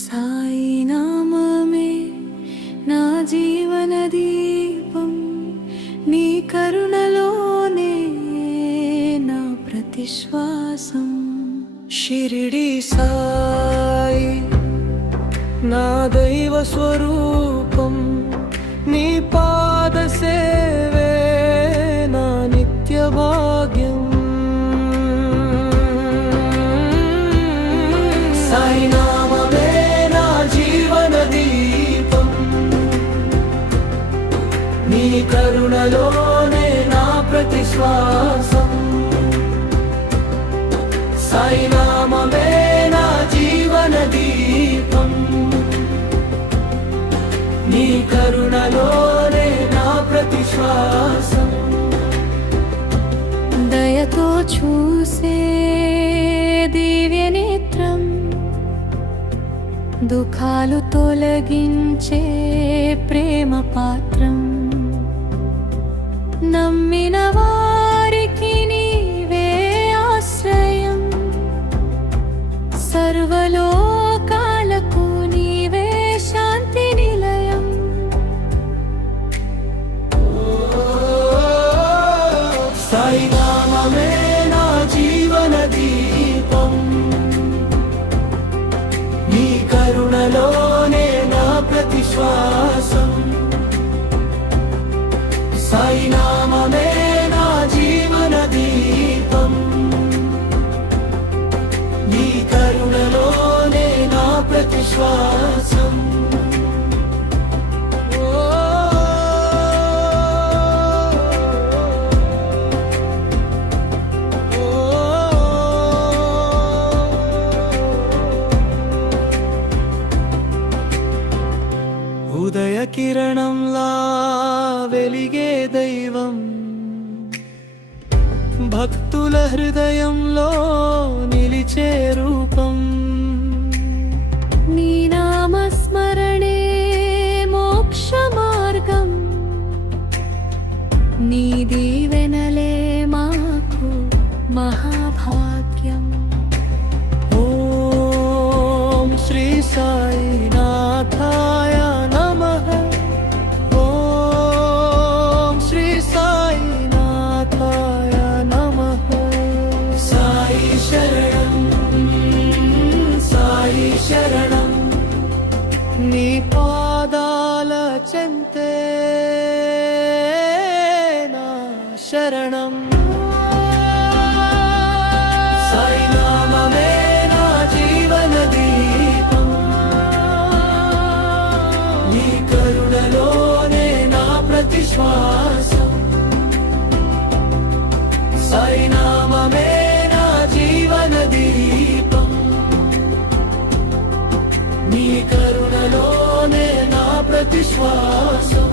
సాయి నామమే నా జీవన దీపం, నీ కరుణలోనే నా ప్రతిశ్వాసం. షిరిడి సాయి నా దైవ స్వరూపం, నీ పాద సేవే నా నిత్య భాగ్యం. సాయి నామమే నా జీవన దీపం, నీ కరుణలోనే నా ప్రతిశ్వాసం. సాయి నామమే నా జీవన దీపం, నీ కరుణలోనే నా ప్రతిశ్వాసం. దయతో చూసే దివ్య నేత్రం, దుఃఖాలు తొలగించే ప్రేమ పాత్రం. నమ్మిన వారికి నీవే ఆశ్రయం, సర్వలోకాలకు నీవే శాంతి నిలయం. సాయి నామమే నా జీవన దీపం, నీ కరుణలోనే నా ప్రతిశ్వాసం. సాయి నామమే నా జీవన దీపం, నీ కరుణలోనే నా ప్రతిశ్వాసం. ఉదయ కిరణంలా వెలిగే దైవం, భక్తుల హృదయంలో నిలిచే రూపం. నీ నామస్మరణే మోక్ష మార్గం, నీ దీవెనలే మాకు మహాభాగ్యం. ఓం శ్రీ సాయినాథాయ నమః. ఓం శ్రీ సాయినాథాయ నమః. సాయి శరణం, సాయి శరణం, నీ పాదాల చెంతే నా శరణం. సాయి నామమే నా జీవన దీపం, నీ కరుణలోనే నా ప్రతిశ్వాసం. సాయి నామమే నా జీవన దీపం, నీ కరుణలోనే నా ప్రతిశ్వాసం.